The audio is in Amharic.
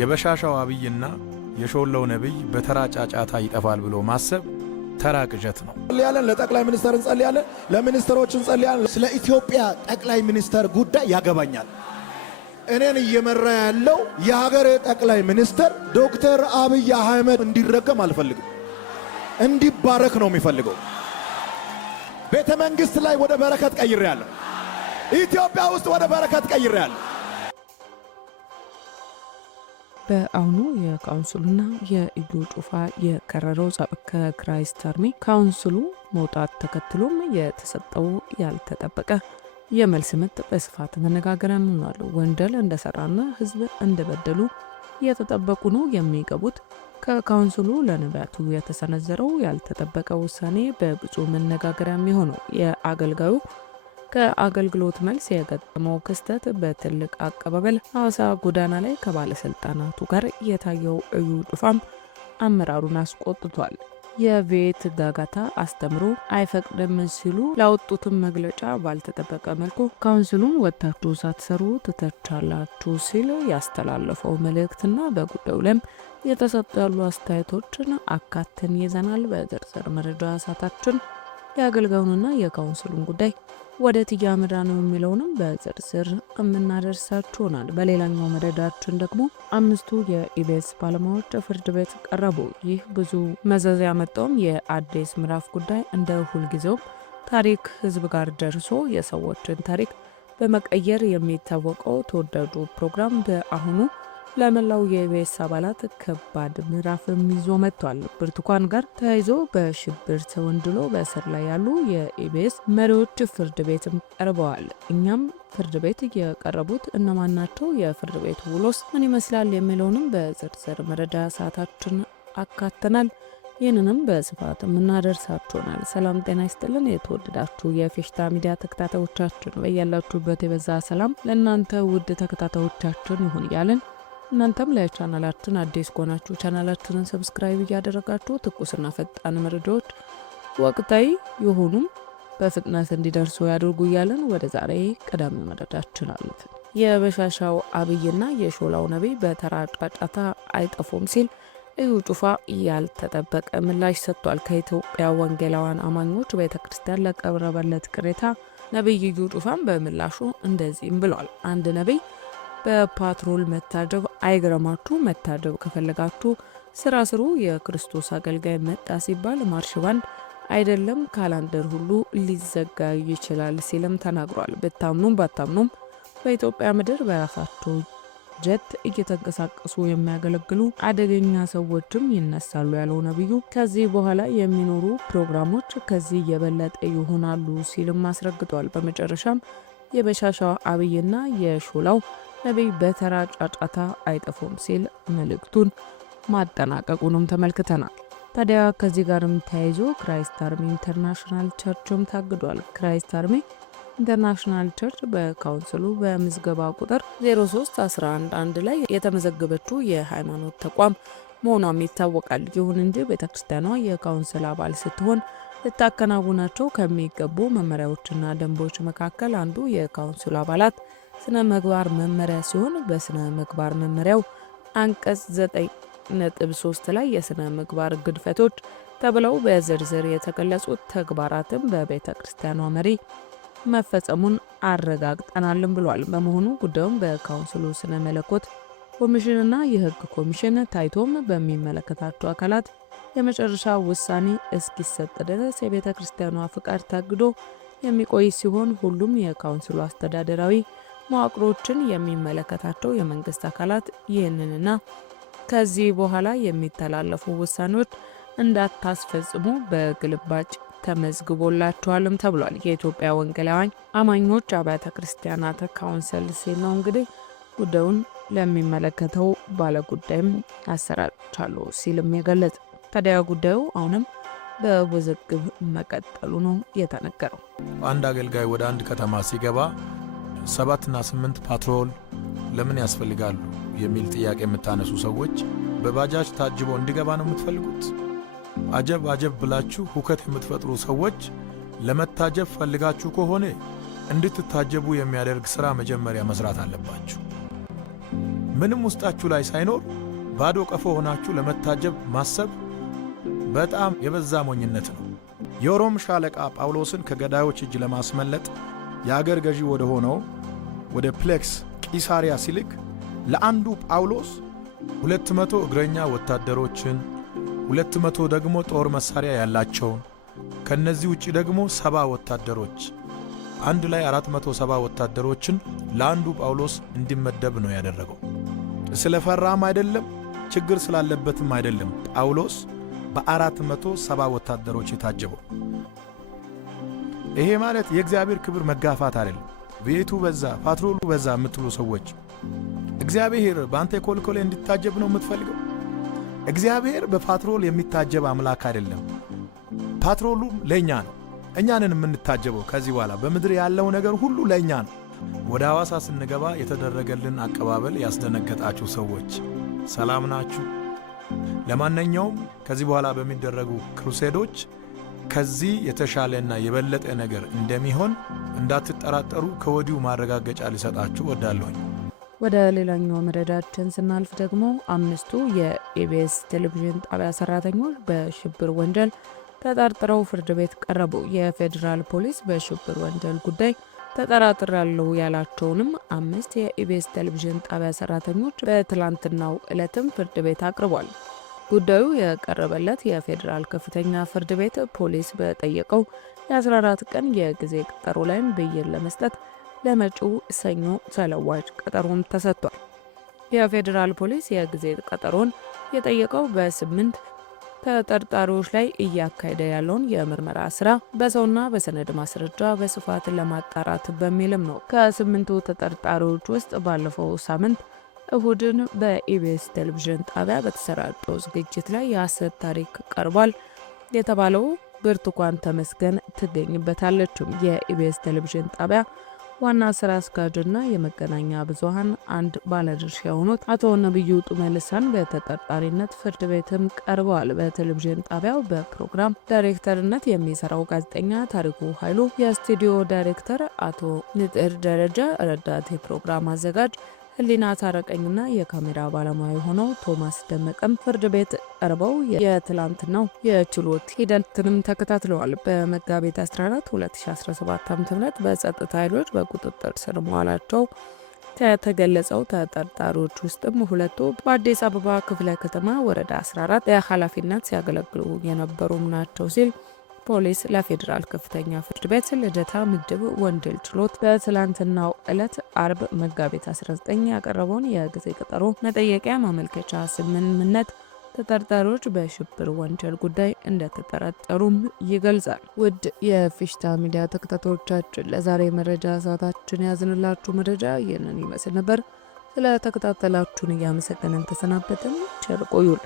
የበሻሻው አብይና የሾለው ነብይ በተራ ጫጫታ ይጠፋል ብሎ ማሰብ ተራ ቅዠት ነው። እንጸልያለን፣ ለጠቅላይ ሚኒስተር እንጸልያለን፣ ለሚኒስትሮች እንጸልያለን። ስለ ኢትዮጵያ ጠቅላይ ሚኒስተር ጉዳይ ያገባኛል። እኔን እየመራ ያለው የሀገሬ ጠቅላይ ሚኒስተር ዶክተር አብይ አህመድ እንዲረገም አልፈልግም፣ እንዲባረክ ነው የሚፈልገው። ቤተ መንግስት ላይ ወደ በረከት ቀይሬያለሁ። ኢትዮጵያ ውስጥ ወደ በረከት ቀይሬያለሁ። በአሁኑ የካውንስሉና የኢዩ ጩፋ የከረረው ጸብ ከክራይስት አርሚ ካውንስሉ መውጣት ተከትሎም የተሰጠው ያልተጠበቀ የመልስ ምት በስፋት መነጋገሪያ ሆኗል። ወንጀል እንደሰራና ህዝብ እንደበደሉ እየተጠበቁ ነው የሚገቡት። ከካውንስሉ ለነቢያቱ የተሰነዘረው ያልተጠበቀ ውሳኔ በብዙ መነጋገሪያ የሚሆነው የአገልጋዩ ከአገልግሎት መልስ የገጠመው ክስተት በትልቅ አቀባበል ሐዋሳ ጎዳና ላይ ከባለስልጣናቱ ጋር የታየው ኢዩ ጩፋም አመራሩን አስቆጥቷል። የቤት ጋጋታ አስተምሮ አይፈቅድም ሲሉ ላወጡትም መግለጫ ባልተጠበቀ መልኩ ካውንስሉን ወጥታችሁ ሳትሰሩ ትተቻላችሁ ሲል ያስተላለፈው መልእክትና በጉዳዩ ላይም የተሰጡ ያሉ አስተያየቶችን አካተን ይዘናል። በዝርዝር መረጃ ሰዓታችን የአገልጋዩንና የካውንስሉን ጉዳይ ወደ ትያመዳ ነው የሚለውንም በዝርዝር የምናደርሳችሁ ይሆናል። በሌላኛው መረጃችን ደግሞ 5ቱ የኢቢኤስ ባለሙያዎች ፍርድ ቤት ቀረቡ። ይህ ብዙ መዘዝ ያመጣውም የአዲስ ምዕራፍ ጉዳይ እንደ ሁልጊዜው ታሪክ ህዝብ ጋር ደርሶ የሰዎችን ታሪክ በመቀየር የሚታወቀው ተወዳጁ ፕሮግራም በአሁኑ ለመላው የኢቢኤስ አባላት ከባድ ምዕራፍ ይዞ መጥቷል። ብርቱካን ጋር ተያይዞ በሽብር ተወንጅሎ በእስር ላይ ያሉ የኢቢኤስ መሪዎች ፍርድ ቤትም ቀርበዋል። እኛም ፍርድ ቤት የቀረቡት እነማን ናቸው፣ የፍርድ ቤቱ ውሎስ ምን ይመስላል የሚለውንም በዝርዝር መረጃ ሰዓታችን አካተናል። ይህንንም በስፋት የምናደርሳችሁናል። ሰላም ጤና ይስጥልን። የተወደዳችሁ የፌሽታ ሚዲያ ተከታታዮቻችን በያላችሁበት የበዛ ሰላም ለእናንተ ውድ ተከታታዮቻችን ይሁን እያልን እናንተም ለቻናላችን አዲስ ከሆናችሁ ቻናላችንን ሰብስክራይብ እያደረጋችሁ ትኩስና ፈጣን መረጃዎች ወቅታዊ የሆኑም በፍጥነት እንዲደርሱ ያድርጉ እያለን ወደ ዛሬ ቀዳሚ መረጃችን አለፍ። የበሻሻው አብይና የሾላው ነብይ በተራ ጫጫታ አይጠፉም ሲል ኢዩ ጩፋ ያልተጠበቀ ምላሽ ሰጥቷል። ከኢትዮጵያ ወንጌላውያን አማኞች ቤተክርስቲያን ለቀረበለት ቅሬታ ነብይ ኢዩ ጩፋም በምላሹ እንደዚህም ብሏል። አንድ ነብይ በፓትሮል መታጀብ አይግረማችሁ፣ መታጀብ ከፈለጋችሁ ስራ ስሩ። የክርስቶስ አገልጋይ መጣ ሲባል ማርሽ ባንድ አይደለም ካላንደር ሁሉ ሊዘጋ ይችላል ሲልም ተናግሯል። ብታምኑም ባታምኑም በኢትዮጵያ ምድር በራሳቸው ጀት እየተንቀሳቀሱ የሚያገለግሉ አደገኛ ሰዎችም ይነሳሉ ያለው ነብዩ ከዚህ በኋላ የሚኖሩ ፕሮግራሞች ከዚህ የበለጠ ይሆናሉ ሲልም አስረግጧል። በመጨረሻም የበሻሻው አብይና የሾላው ነብይ በተራ ጫጫታ አይጠፉም ሲል መልእክቱን ማጠናቀቁንም ተመልክተናል። ታዲያ ከዚህ ጋርም ተያይዞ ክራይስት አርሚ ኢንተርናሽናል ቸርችም ታግዷል። ክራይስት አርሚ ኢንተርናሽናል ቸርች በካውንስሉ በምዝገባ ቁጥር 03111 ላይ የተመዘገበችው የሃይማኖት ተቋም መሆኗም ይታወቃል። ይሁን እንጂ ቤተክርስቲያኗ የካውንስል አባል ስትሆን ልታከናውናቸው ከሚገቡ መመሪያዎችና ደንቦች መካከል አንዱ የካውንስሉ አባላት ስነ ምግባር መመሪያ ሲሆን በስነ ምግባር መመሪያው አንቀጽ 9.3 ላይ የስነ ምግባር ግድፈቶች ተብለው በዝርዝር የተገለጹት ተግባራትም በቤተ ክርስቲያኗ መሪ መፈጸሙን አረጋግጠናልም ብሏል። በመሆኑ ጉዳዩም በካውንስሉ ስነ መለኮት ኮሚሽንና የህግ ኮሚሽን ታይቶም በሚመለከታቸው አካላት የመጨረሻ ውሳኔ እስኪሰጥ ድረስ የቤተ ክርስቲያኗ ፍቃድ ታግዶ የሚቆይ ሲሆን ሁሉም የካውንስሉ አስተዳደራዊ መዋቅሮችን የሚመለከታቸው የመንግስት አካላት ይህንንና ከዚህ በኋላ የሚተላለፉ ውሳኔዎች እንዳታስፈጽሙ በግልባጭ ተመዝግቦላቸዋልም ተብሏል። የኢትዮጵያ ወንጌላውያን አማኞች አብያተ ክርስቲያናት ካውንስል ሲል ነው እንግዲህ ጉዳዩን ለሚመለከተው ባለጉዳይም አሰራጫለሁ ሲልም የገለጸ። ታዲያ ጉዳዩ አሁንም በውዝግብ መቀጠሉ ነው የተነገረው። አንድ አገልጋይ ወደ አንድ ከተማ ሲገባ 7 እና 8 ፓትሮል ለምን ያስፈልጋሉ የሚል ጥያቄ የምታነሱ ሰዎች በባጃጅ ታጅቦ እንዲገባ ነው የምትፈልጉት? አጀብ አጀብ ብላችሁ ሁከት የምትፈጥሩ ሰዎች ለመታጀብ ፈልጋችሁ ከሆነ እንድትታጀቡ የሚያደርግ ሥራ መጀመሪያ መስራት አለባችሁ። ምንም ውስጣችሁ ላይ ሳይኖር ባዶ ቀፎ ሆናችሁ ለመታጀብ ማሰብ በጣም የበዛ ሞኝነት ነው። የሮም ሻለቃ ጳውሎስን ከገዳዮች እጅ ለማስመለጥ የአገር ገዢ ወደ ሆነው ወደ ፕሌክስ ቂሳሪያ ሲልክ ለአንዱ ጳውሎስ 200 እግረኛ ወታደሮችን 200 ደግሞ ጦር መሳሪያ ያላቸውን ከነዚህ ውጪ ደግሞ 70 ወታደሮች አንድ ላይ 470 ወታደሮችን ለአንዱ ጳውሎስ እንዲመደብ ነው ያደረገው። ስለፈራም አይደለም፣ ችግር ስላለበትም አይደለም። ጳውሎስ በ470 ወታደሮች የታጀበው። ይሄ ማለት የእግዚአብሔር ክብር መጋፋት አይደለም። ቤቱ በዛ ፓትሮሉ በዛ የምትሉ ሰዎች እግዚአብሔር በአንተ ኮልኮሌ እንዲታጀብ ነው የምትፈልገው? እግዚአብሔር በፓትሮል የሚታጀብ አምላክ አይደለም። ፓትሮሉ ለኛ ነው፣ እኛንን የምንታጀበው። ከዚህ በኋላ በምድር ያለው ነገር ሁሉ ለኛ ነው። ወደ ሐዋሳ ስንገባ የተደረገልን አቀባበል ያስደነገጣችሁ ሰዎች ሰላም ናችሁ? ለማንኛውም ከዚህ በኋላ በሚደረጉ ክሩሴዶች ከዚህ የተሻለና የበለጠ ነገር እንደሚሆን እንዳትጠራጠሩ ከወዲሁ ማረጋገጫ ሊሰጣችሁ ወዳለሁኝ። ወደ ሌላኛው መረጃችን ስናልፍ ደግሞ 5ቱ የኢቢኤስ ቴሌቪዥን ጣቢያ ሰራተኞች በሽብር ወንጀል ተጠርጥረው ፍርድ ቤት ቀረቡ። የፌዴራል ፖሊስ በሽብር ወንጀል ጉዳይ ተጠራጥሬያለሁ ያላቸውንም 5 የኢቢኤስ ቴሌቪዥን ጣቢያ ሰራተኞች በትላንትናው ዕለትም ፍርድ ቤት አቅርቧል። ጉዳዩ የቀረበለት የፌዴራል ከፍተኛ ፍርድ ቤት ፖሊስ በጠየቀው የ14 ቀን የጊዜ ቀጠሮ ላይም ብይን ለመስጠት ለመጪው ሰኞ ተለዋጭ ቀጠሮም ተሰጥቷል። የፌዴራል ፖሊስ የጊዜ ቀጠሮን የጠየቀው በ8 ተጠርጣሪዎች ላይ እያካሄደ ያለውን የምርመራ ስራ በሰውና በሰነድ ማስረጃ በስፋት ለማጣራት በሚልም ነው። ከ8ቱ ተጠርጣሪዎች ውስጥ ባለፈው ሳምንት እሁድን በኢቢኤስ ቴሌቪዥን ጣቢያ በተሰራጨው ዝግጅት ላይ የሐሰት ታሪክ ቀርቧል የተባለው ብርቱካን ተመስገን ትገኝበታለች። የኢቢኤስ ቴሌቪዥን ጣቢያ ዋና ስራ አስኪያጅና የመገናኛ ብዙሃን አንድ ባለድርሻ የሆኑት አቶ ነብዩ ጡመልሳን በተጠርጣሪነት ፍርድ ቤትም ቀርበዋል። በቴሌቪዥን ጣቢያው በፕሮግራም ዳይሬክተርነት የሚሰራው ጋዜጠኛ ታሪኩ ኃይሉ፣ የስቱዲዮ ዳይሬክተር አቶ ንጥር ደረጃ፣ ረዳት የፕሮግራም አዘጋጅ ህሊና ታረቀኝና የካሜራ ባለሙያ የሆነው ቶማስ ደመቀም ፍርድ ቤት ቀርበው የትላንትናው የችሎት ሂደትንም ተከታትለዋል። በመጋቢት 14 2017 ዓ.ም በጸጥታ ኃይሎች በቁጥጥር ስር መዋላቸው ከተገለጸው ተጠርጣሪዎች ውስጥም 2ቱ በአዲስ አበባ ክፍለ ከተማ ወረዳ 14 በኃላፊነት ሲያገለግሉ የነበሩም ናቸው ሲል ፖሊስ ለፌዴራል ከፍተኛ ፍርድ ቤት ልደታ ምድብ ወንጀል ችሎት በትላንትናው ዕለት አርብ መጋቢት 19 ያቀረበውን የጊዜ ቀጠሮ መጠየቂያ ማመልከቻ ስምምነት ተጠርጣሪዎች በሽብር ወንጀል ጉዳይ እንደተጠረጠሩም ይገልጻል። ውድ የፊሽታ ሚዲያ ተከታታዮቻችን ለዛሬ መረጃ ሰዓታችን ያዝንላችሁ መረጃ ይህንን ይመስል ነበር። ስለ ተከታተላችሁን እያመሰገንን ተሰናበትን። ቸር ቆዩን።